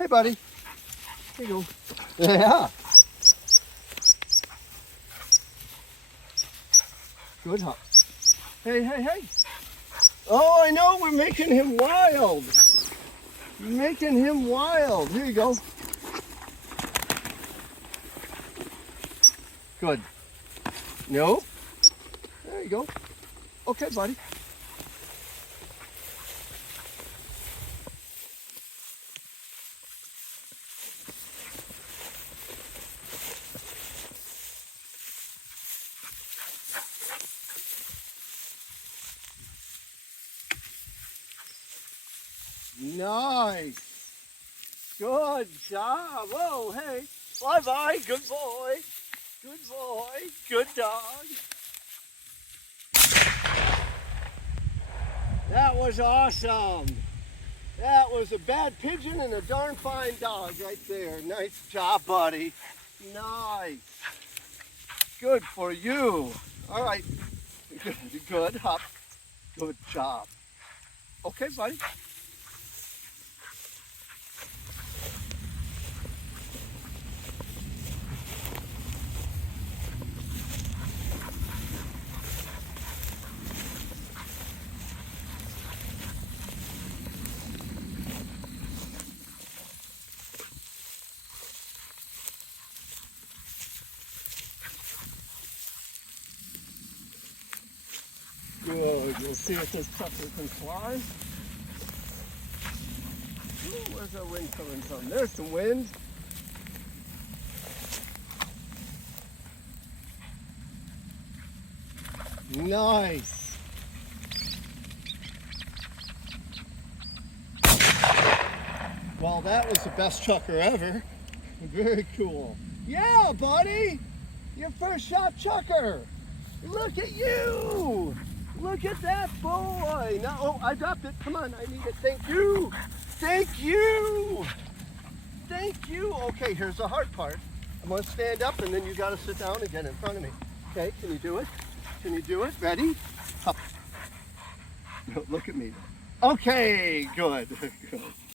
Hey, buddy. Here you go. Yeah. Good hop. Hey, hey, hey. Oh, I know. We're making him wild. Making him wild. Here you go. Good. No. There you go. Okay, buddy. Nice. Good job. Oh, hey. Bye-bye. Good boy. Good boy. Good dog. That was awesome. That was a bad pigeon and a darn fine dog right there. Nice job, buddy. Nice. Good for you. All right. Good, good hop. Good job. Okay, buddy. Good. We'll see if this sucker can fly. Ooh, where's that wind coming from? There's some wind. Nice. Well, that was the best chucker ever. Very cool. Yeah, buddy. Your first shot chucker. Look at you. Look at that boy. Now, oh, I dropped it. Come on, I need it. Thank you. Thank you. Thank you. Okay, here's the hard part. I'm going to stand up and then you got to sit down again in front of me. Okay, can you do it? Can you do it? Ready? Up. No, look at me. Okay, good. Good.